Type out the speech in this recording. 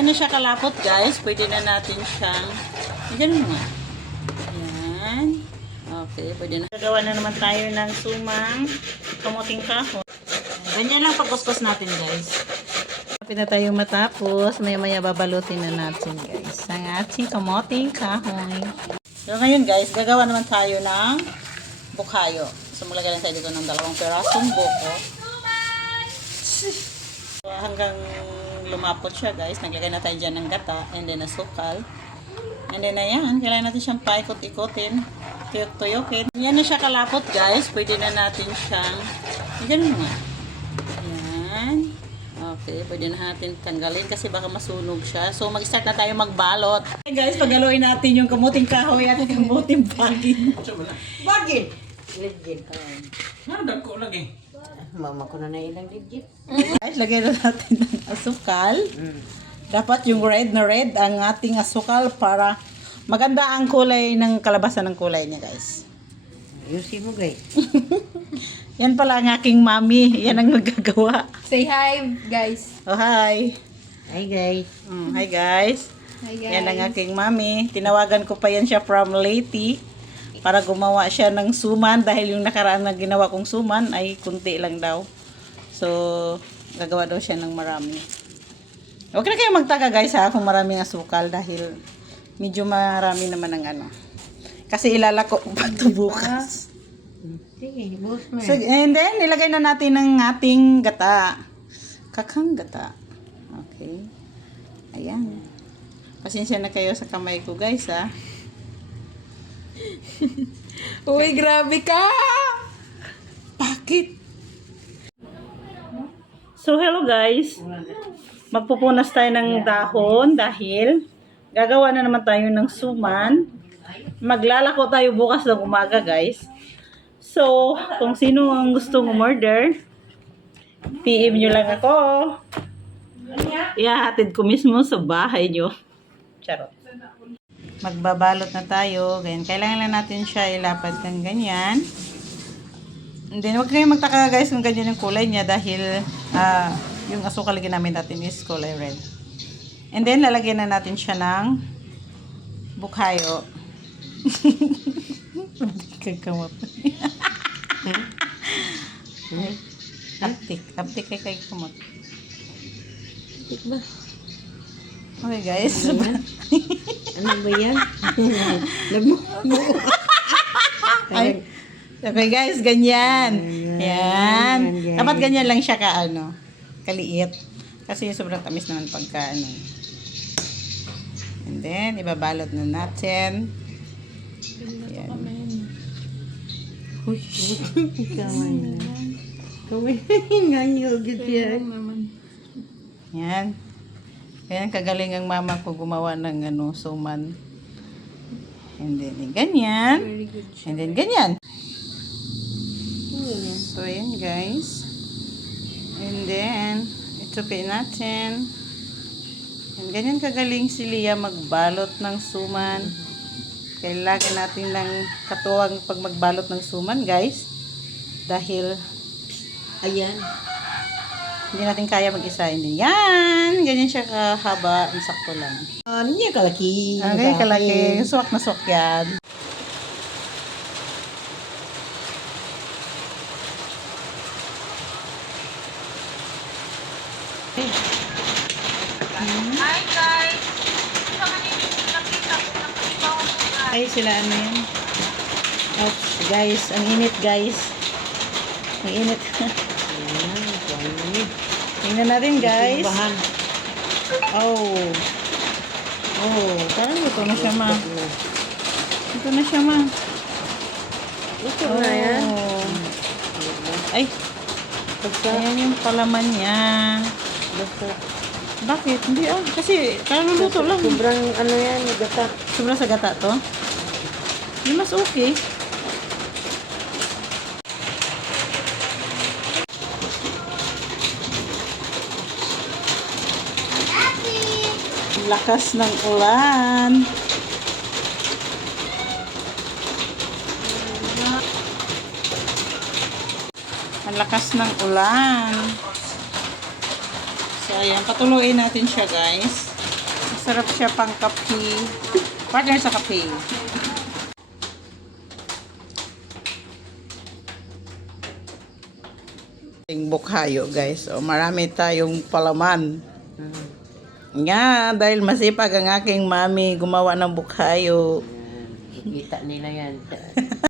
Yan na siya kalapot, guys. Pwede na natin siyang, ganyan nga. Yan. Okay, pwede na. Gagawa na naman tayo ng sumang kamuting kahoy. Ganyan lang pagkuskus natin, guys. Kapit na tayo matapos, maya-maya babalutin na natin, guys. Ang ating kamuting kahoy. So, ngayon, guys, gagawa naman tayo ng bukayo. So, maglagay lang tayo dito ng 2 perasong buko. So, hanggang lumapot siya, guys. Naglagay na tayo dyan ng gata and then asukal. And then, ayan, kailangan natin siyang paikot-ikotin. Tuyok-tuyokin. Yan na siya kalapot, guys. Pwede na natin siyang, ganyan nga. Ayan. Okay, pwede na natin tanggalin kasi baka masunog siya. So, mag-start na tayo magbalot. Okay, guys, paghaluin natin yung kamuting kahoy at kamuting bagin. Bagin! Legit. Ano dagko lagi? Mama ko na ilang legit. Guys, lagyan na natin ng asukal. Dapat yung red na red ang ating asukal para maganda ang kulay ng kalabasan ng kulay niya, guys. Ayusin mo, guys. Yan pala ang aking mami. Yan ang magagawa. Say hi, guys. Oh, hi. Hi, guys. Hi, guys. Hi, guys. Yan ang aking mami. Tinawagan ko pa yan siya from Leyte para gumawa siya ng suman dahil yung nakaraan na ginawa kong suman ay kunti lang daw. So, gagawa daw siya ng marami. Huwag na kayo magtaka, guys, ha, kung maraming asukal dahil medyo marami naman ang ano. Kasi ilalako ko pa ito bukas. Sige, boss mo. So, and then, ilagay na natin ng ating gata. Kakang gata. Okay. Ayan. Pasensya na kayo sa kamay ko, guys, ha. Uy, grabe ka! Bakit? So, hello, guys. Magpupunas tayo ng dahon dahil gagawa na naman tayo ng suman. Maglalako tayo bukas ng umaga, guys. So, kung sino ang gustong umorder, PM nyo lang ako. Ihahatid ko mismo sa bahay nyo. Charot. Magbabalot na tayo. Ganyan. Kailangan lang natin siya ilapad ng ganyan. And then, huwag kayong magtaka, guys, kung ganyan yung kulay niya dahil yung asukal ginamit natin is kulay red. And then, lalagyan na natin siya ng bukhayo. Kakamot. Aptik. Aptik kay kamot. Tik ba? Okay, guys. Ano ba yan? Nagmo. Ay, okay, guys, ganyan. Yan. Dapat ganyan lang siya ka, ano, kaliit. Kasi sobrang tamis naman pagka, ano. And then, ibabalot na natin. Yan. Uy. Kamay na. Kamay na. Ngayogit yan. Yan. Kaya kagaling ang mama ko gumawa ng ano, suman. And then, ganyan. Very good. And then, ganyan. So, yan, guys. And then, itupi natin. And ganyan kagaling si Lia magbalot ng suman. Kailangan natin ng katuwang pag magbalot ng suman, guys. Dahil, Ayan. hindi natin kaya mag-isa. Hindi. Yan! Ganyan siya kahaba. Sakto lang. Ano niya kalaki? Okay, kalaki. Suwak na suwak yan. Hi, guys! Sa kanina nakita ko ng kalibaw ko, guys. Ay, sila ano yan? Oops, guys. Ang init, guys. Ang init. Ayan. Tingnan natin, guys. Bahan. Oh. Oh, parang ito na siya, ma. Ito na siya, ma. Ito na yan. Oh. Ay, Basta. ayan yung palaman niya. Basta. Bakit? Hindi kasi kaluluto lang. Sobrang ano yan. Gata. Sobra sa gata to. Hindi mas okay. Lakas ng ulan. Ang lakas ng ulan. So, ayan. Patuloyin natin siya, guys. Masarap siya pang kape. Partner sa kape. Bukhayo guys. O, marami tayong palaman. Nga, dahil masipag ang aking mami gumawa ng bukhayo. Kita nila yan.